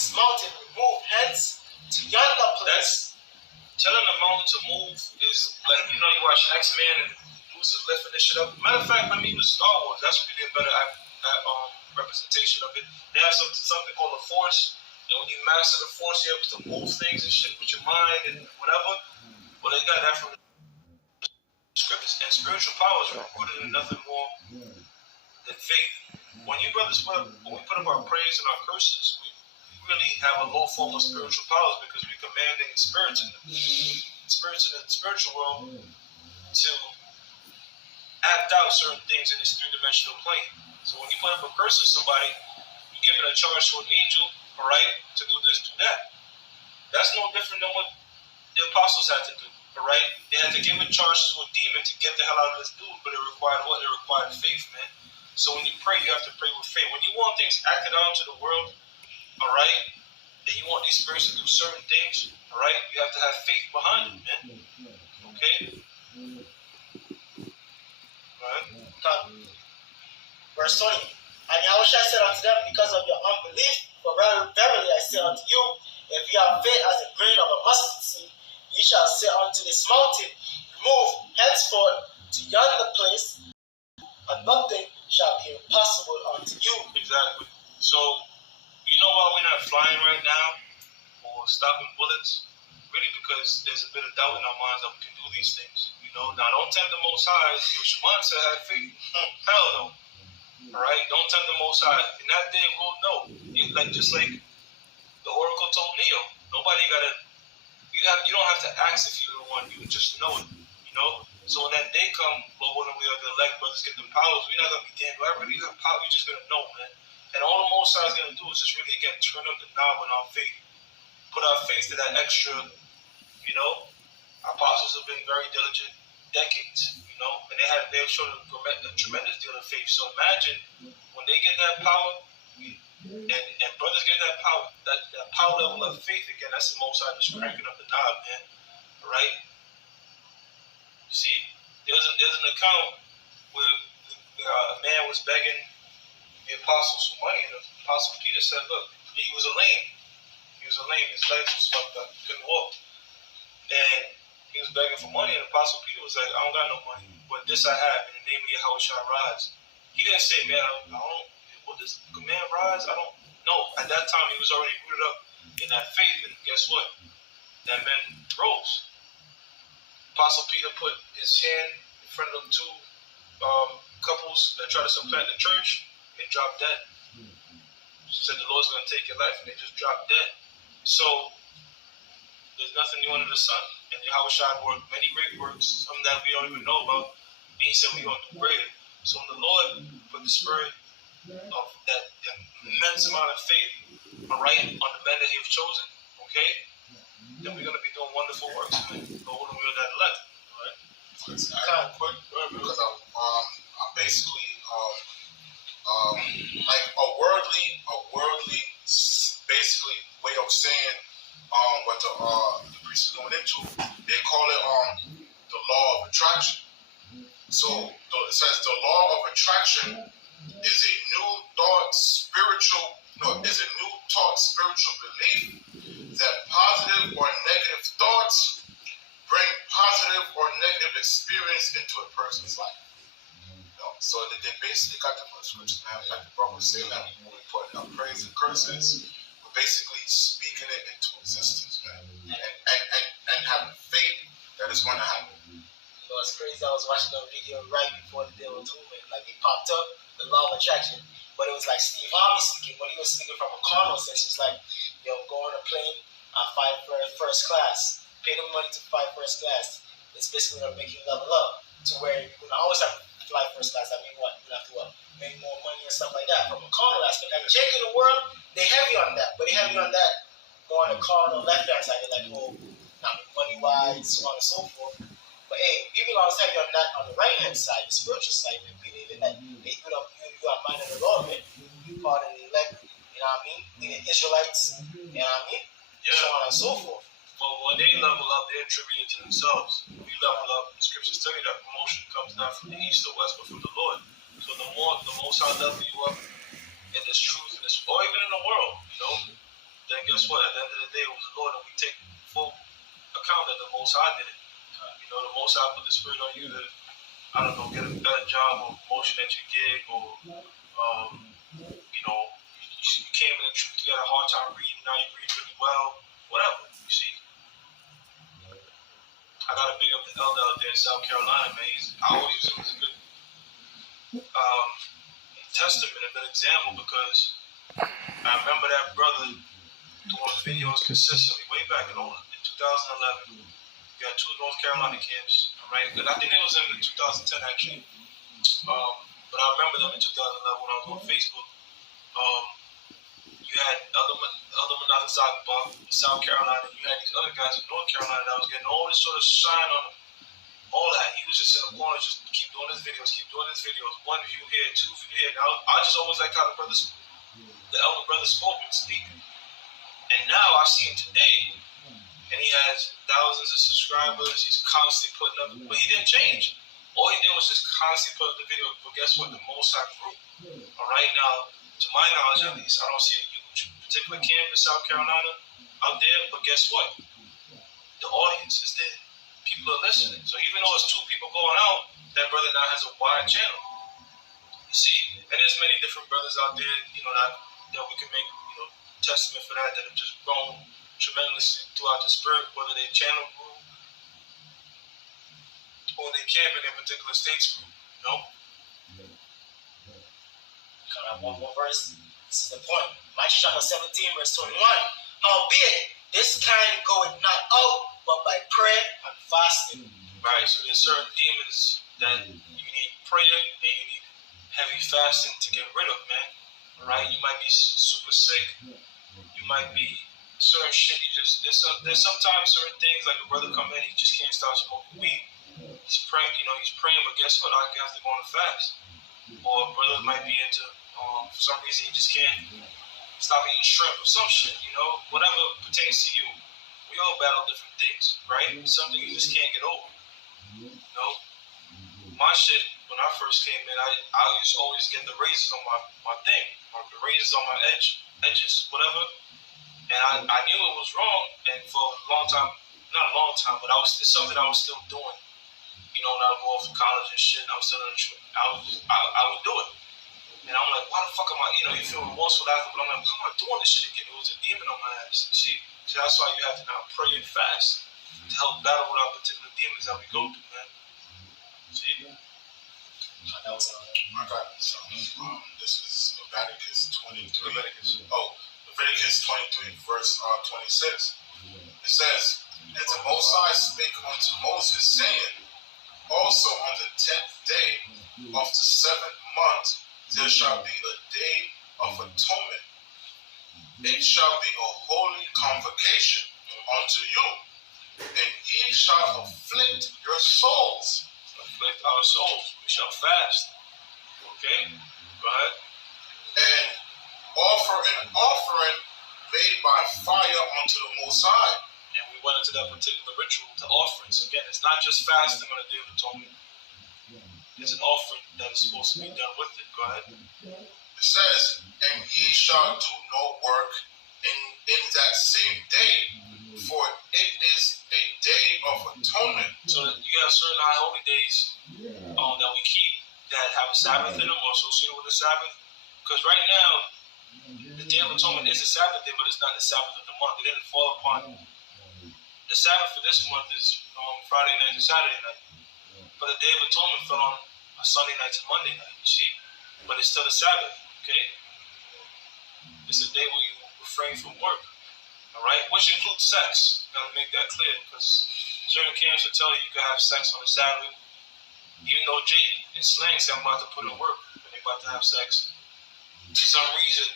this mountain, remove hence to yonder place. Telling the mountain to move is like, you watch X-Men and Bruce is lifting this shit up. Matter of fact, even Star Wars, that's really a better representation of it. They have something called the Force, and when you master the Force, you're able to move things and shit with your mind and whatever. Well, they got that from the scriptures, and spiritual powers are rooted in nothing more than faith. When we put up our praise and our curses, we really have a low form of spiritual powers because we're commanding spirits in the spiritual world to act out certain things in this three-dimensional plane. So when you put up a curse on somebody, you're giving a charge to an angel, all right, to do this, do that. That's no different than what the apostles had to do, all right? They had to give a charge to a demon to get the hell out of this dude, but it required what? It required faith, man. So when you pray, you have to pray with faith. When you want things acted out into the world, all right, and you want these spirits to do certain things, all right, you have to have faith behind it, man. Okay? All right? Verse 20. And Yahushua said unto them, because of your unbelief, for verily I say unto you, if you have faith as a grain of a mustard seed, ye shall say unto this mountain, remove henceforth to yonder place, and nothing shall be impossible unto you. Exactly. So, you know why we're not flying right now or stopping bullets? Really because there's a bit of doubt in our minds that we can do these things. Now don't tempt the Most High. Your Shaman said have faith. Hell no. Alright? Don't tempt the Most High. In that day we'll know. Just like the Oracle told Neo. Nobody you don't have to ask if you're the one, you just know it. So when that day come, when we are the elect brothers get the powers, we're not gonna be damn. Do I really have power? We're just gonna know, man. And all the Most High is going to do is just really, again, turn up the knob on our faith. Put our faith to that extra, Apostles have been very diligent decades, and they've shown a tremendous deal of faith. So imagine when they get that power, and brothers get that power level of faith, again, that's the Most High just cranking up the knob, man. All right? You see, there's an account where a man was begging the apostles for money, and the apostle Peter said, look, he was a lame. His legs was fucked up. He couldn't walk. And he was begging for money, and the apostle Peter was like, I don't got no money, but this I have, in the name of Yahushua rise. He didn't say, man, will this command rise? I don't know. At that time, he was already rooted up in that faith, and guess what? That man rose. Apostle Peter put his hand in front of them two couples that tried to supplant the church, and dropped dead. Said the Lord's going to take your life, and they just dropped dead. So, there's nothing new under the sun. And Yahushua worked many great works, some that we don't even know about, and he said we're going to do greater. So when the Lord put the spirit of that immense amount of faith, on the men that he has chosen, okay, then we're going to be doing wonderful works, man. But when we're that elect, all right? Kind of quick, because I'm basically like a worldly basically way of saying what the priest is going into. They call it the law of attraction. So it says the law of attraction is a new taught spiritual belief that positive or negative thoughts bring positive or negative experience into a person's life. So they basically got the scriptures, man, like the brother was saying, that when we put up praise and curses, we're basically speaking it into existence, man, and having faith that it's going to happen. It's crazy. I was watching a video right before the Day of Atonement. Like, it popped up, the law of attraction, but it was like Steve Harvey speaking, but he was speaking from a carnal sense. It's like, go on a plane, fly first class, pay the money to fly first class. It's basically going to make you level up to where you can always have fly first class. I mean, you have to make more money and stuff like that from a carnal aspect. And Jake in the world, they heavy on that, but they heavy on that more on the carnal left hand side. They're like, not money wise, so on and so forth. But hey, we belong heavy on that on the right hand side, the spiritual side, and believing that you are minded the Lord, man. You part of the elect, you know what I mean? We the Israelites, you know what I mean? Yeah. So on and so forth. But when they level up, they attribute it to themselves. When you level up, the scriptures tell you that promotion comes not from the east or west, but from the Lord. So the Most High level you up in this truth, or even in the world, then guess what? At the end of the day, it was the Lord, and we take full account that the Most High did it. You know, the Most High put the Spirit on you to, I don't know, get a better job or promotion at your gig, or, you know, you came in the truth, you got a hard time reading, now you read really well, whatever, you see. I got to big up the elder out there in South Carolina, man. I always use him as a good testament, a good example, because I remember that brother doing videos consistently way back in 2011. We had 2 North Carolina camps, right? But I think it was in 2010 actually. But I remember them in 2011 when I was on Facebook. You had other Manazak in South Carolina. You had these other guys in North Carolina that was getting all this sort of shine on them. All that. He was just in the corner, just keep doing his videos. 1 view here, 2 view here. Now, I just always like how the elder brother spoke and speak. And now I see him today, and he has thousands of subscribers. He's constantly putting up, but he didn't change. All he did was just constantly put up the video. But guess what? The Most High grew. All right, now, to my knowledge at least, I don't see a huge particular camp in South Carolina out there. But guess what? The audience is there. People are listening. So even though it's 2 people going out, that brother now has a wide channel. You see? And there's many different brothers out there, you know, that we can make, you know, testament for that have just grown tremendously throughout the Spirit, whether their channel grew or they camp in their particular states grew, you know? Can I have one more verse? This is the point. Matthew chapter 17, verse 21. Howbeit, this kind goeth not out, but by prayer and fasting. Right, so there's certain demons that you need prayer and you need heavy fasting to get rid of, man. Right? You might be super sick. You might be certain shit. There's sometimes certain things, like a brother come in, he just can't stop smoking weed. He's praying, but guess what? I have to go on a fast. Or a brother might be into, for some reason, he just can't stop eating shrimp or some shit, you know? Whatever pertains to you. We all battle different things, right? Something you just can't get over. You know? My shit, when I first came in, I used to always get the razors on my thing, or the razors on my edges, whatever. And I knew it was wrong, and for a long time, not a long time, but it's something I was still doing. You know, when I would go off to college and shit, and I was still in the truth. I would do it. And I'm like, why the fuck am I, you feel remorseful after, but I'm like, why am I doing this shit again? It was a demon on my ass, you see? So that's why you have to now pray and fast to help battle with our particular demons that we go through, man. See? That was I got it. So, this is Leviticus 23. Leviticus 23, verse 26. It says, And the Most High spake unto Moses, saying, Also on the 10th day of the 7th month there shall be a day of atonement. It shall be a holy convocation unto you, and ye shall afflict your souls. Afflict our souls. We shall fast. Okay? Go ahead. And offer an offering made by fire unto the Most High. And we went into that particular ritual, the offerings. Again, it's not just fasting on a day of atonement. There's an offering that is supposed to be done with it. Go ahead. It says, And ye shall do no work in that same day, for it is a day of atonement. So you have certain high holy days that we keep that have a Sabbath in them or associated with a Sabbath. Because right now, the Day of Atonement is a Sabbath day, but it's not the Sabbath of the month. It didn't fall upon. The Sabbath for this month is Friday night and Saturday night. But the Day of Atonement fell on a Sunday night to Monday night, you see? But it's still a Sabbath, okay? It's a day where you refrain from work, all right? Which includes sex. You gotta make that clear, because certain camps will tell you you can have sex on the Sabbath, even though Jay in slang say I'm about to put in work and they're about to have sex. For some reason,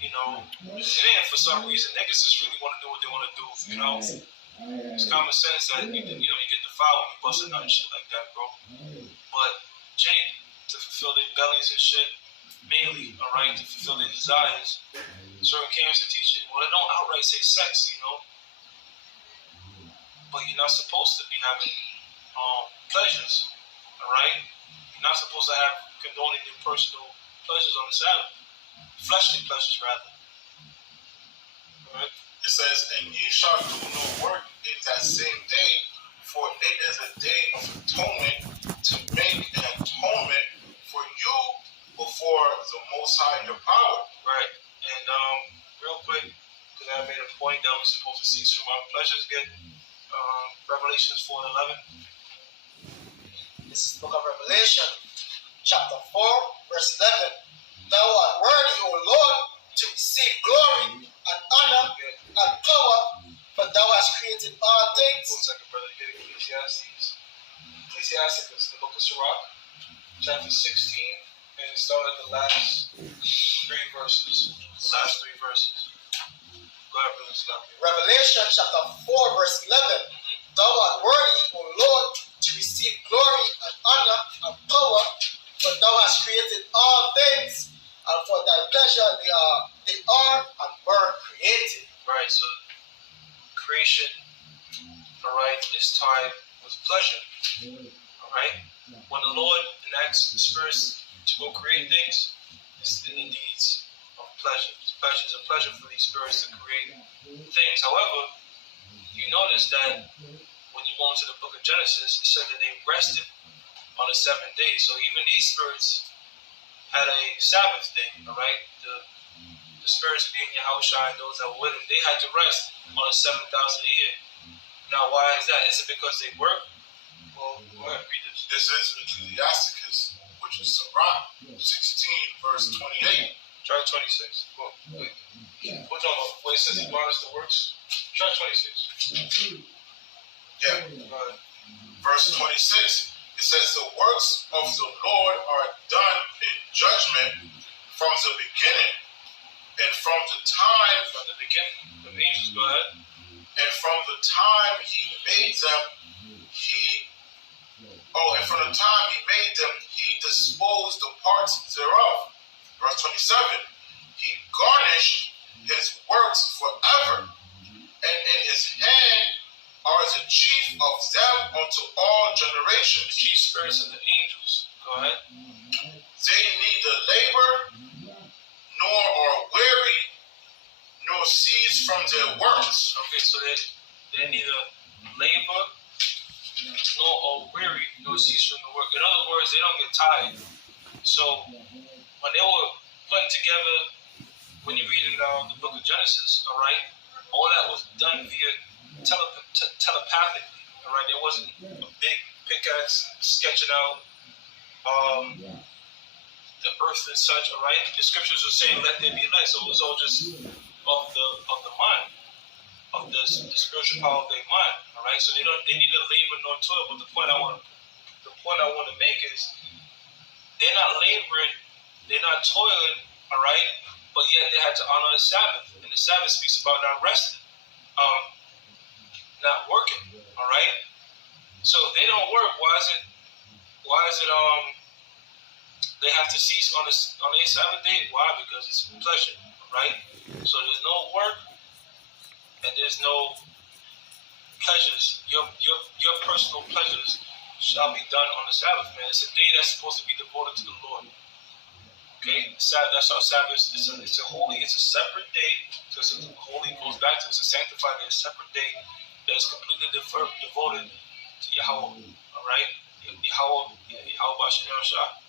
you know, it ain't for some reason. Niggas just really want to do what they want to do, you know? It's common sense that, you get defiled when you bust a nut and shit like that, bro. But Jay, to fulfill their bellies and shit, mainly, all right, to fulfill their desires, certain camps are teaching, well, they don't outright say sex, you know? But you're not supposed to be having pleasures, all right? You're not supposed to have condoning your personal pleasures on the Sabbath. fleshly pleasures rather. Alright? It says, and ye shall do no work in that same day, for it is a day of atonement, to make an atonement for you before the Most High your power. Right. And real quick, because I made a point that we're supposed to cease from our pleasures, get Revelations 4 and 11. This is the book of Revelation, chapter 4, verse 11. Thou art worthy, O Lord, to receive glory and honor and power, for thou hast created all things. 1 second, brother. Get Ecclesiastes. Ecclesiastes, the book of Sirach, chapter 16, and start at the last three verses. The last three verses. Go ahead, brother. Stop here. Revelation chapter 4, verse 11. Thou art worthy, O Lord, to receive glory and honor and power, for thou hast created all things, and for thy pleasure they are and were created. Right, so creation, alright, is tied with pleasure. Alright? When the Lord enacts the spirits to go create things, it's in the deeds of pleasure. Pleasure is a pleasure for these spirits to create things. However, you notice that when you go into the book of Genesis, it said that they rested on the seventh day. So even these spirits had a Sabbath day, alright? The spirits being Yahushua and those that were with him, they had to rest on the 7th hours of the year. Now, why is that? Is it because they work? Well, go ahead, read this. This is Ecclesiasticus, which is Sirach 16, verse 28. Try 26. Well, wait. Hold on. Wait, it says he brought us the works. Try 26. Yeah. Verse 26, it says, the works of the Lord are done in judgment from the beginning, and from the time, The angels, go ahead. and from the time he made them, he disposed the parts thereof. Verse 27, he garnished his works forever, and in his hand are the chief of them unto all generations. The chief spirits and the angels. Go ahead. They neither labor, nor are weary, nor cease from their works. Okay, so they neither labor, nor are weary, nor cease from the work. In other words, they don't get tired. So when they were putting together, when you read in the book of Genesis, all right, all that was done via telepathically, all right. There wasn't a big pickaxe sketching out the earth and such, all right. The scriptures were saying, "Let there be light," so it was all just of the mind, of the spiritual power of their mind, all right. So they neither labor nor toil. But the point I want to make is, they're not laboring, they're not toiling, all right. But yet they had to honor the Sabbath, and the Sabbath speaks about not resting, not working, all right. So if they don't work, why is it they have to cease on their Sabbath day? Why? Because it's pleasure, right? So there's no work and there's no pleasures. Your personal pleasures shall be done on the Sabbath, man. It's a day that's supposed to be devoted to the Lord. Okay, that's our Sabbath. It's a holy. It's a separate day. Because holy goes back to, it's a sanctified day, a separate day that is completely devoted to Yahweh. All right, Yahweh Bashem Shah.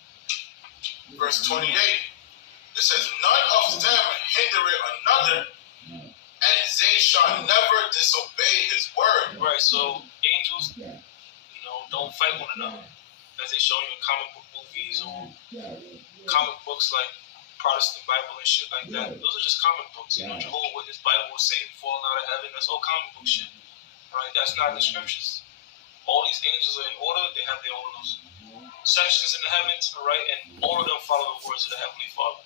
Verse 28, it says, none of them hindereth another, and they shall never disobey his word. Right. So angels, don't fight one another, as they show you in comic book movies or comic books like Protestant Bible and shit like that. Those are just comic books. Jehovah's Witness Bible will say falling out of heaven. That's all comic book shit. Right? That's not in the scriptures. All these angels are in order. They have their own sections in the heavens, all right, and all of them follow the words of the Heavenly Father.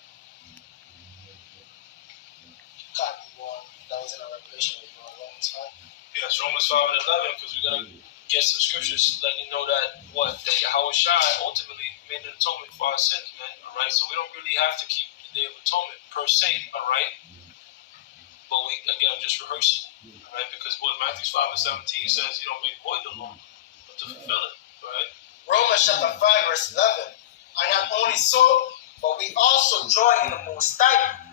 Can't be one. That was in our Revelation for a long time. Yes, Romans 5 and 11, because we're going to get some scriptures letting you know that that Yahweh Shai ultimately made an atonement for our sins, man, all right? So we don't really have to keep the Day of Atonement per se, all right? But we, again, just rehearse it, all right? Because what Matthew 5 and 17 says, you don't make void the law, but to fulfill it, all right? Romans chapter 5, verse 11. And not only so, but we also joy in the Most High.